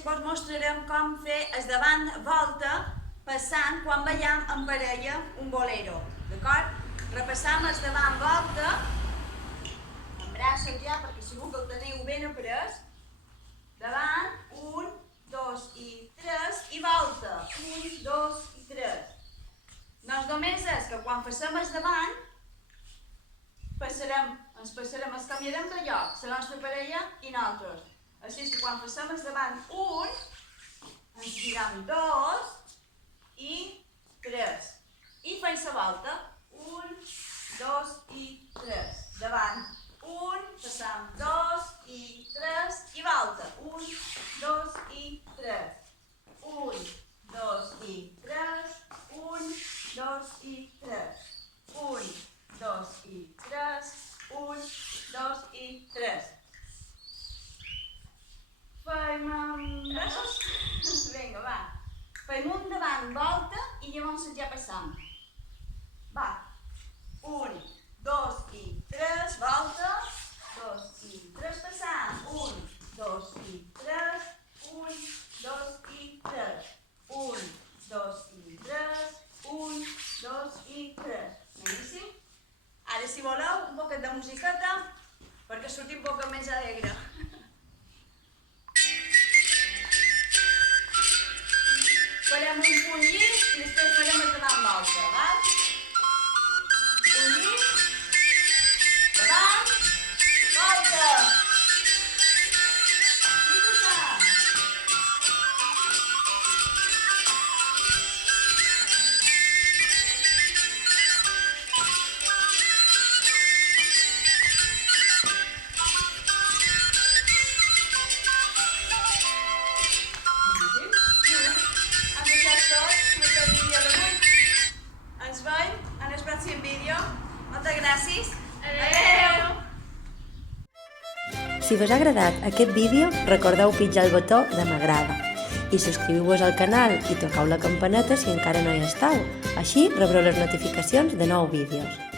després vos mostrarem com fer el davant volta passant quan ballam en parella un bolero, d'acord? Repassam el davant volta, amb braços ja, perquè segur que el teniu ben après. Davant, 1, 2 i 3, i volta, 1, 2 i 3. Doncs només és que quan passem el davant, ens canviarem de lloc, la nostra parella i nosaltres. Així que quan passem el davant 1, ens giram 2 i 3. I fem la volta, 1, 2 i 3. Davant 1, passam 2 i 3 i volta, 1, 2 i 3. 1, 2 i 3, 1, 2 i 3. 1, 2 i 3, 1, 2 i 3. Fem braços? Vinga, va. Fem un davant volta i llavors ja passam. Va. 1, 2 i 3, volta. 2 i 3, passam. 1, 2 i 3, 1, 2 i 3. 1, 2 i 3, 1, 2 i 3. Boníssim. Ara, si voleu, un poquet de musiqueta perquè surti un poc més alegre. Farem un punt llis i després farem el davant volta, val? Punt llis, davant, volta. I passam. Ens veiem en el pròxim vídeo. Moltes gràcies. Adéu! Si vos ha agradat aquest vídeo, recordeu pitjar el botó de m'agrada i subscriviu-vos al canal i tocau la campaneta si encara no hi esteu. Així rebreu les notificacions de nous vídeos.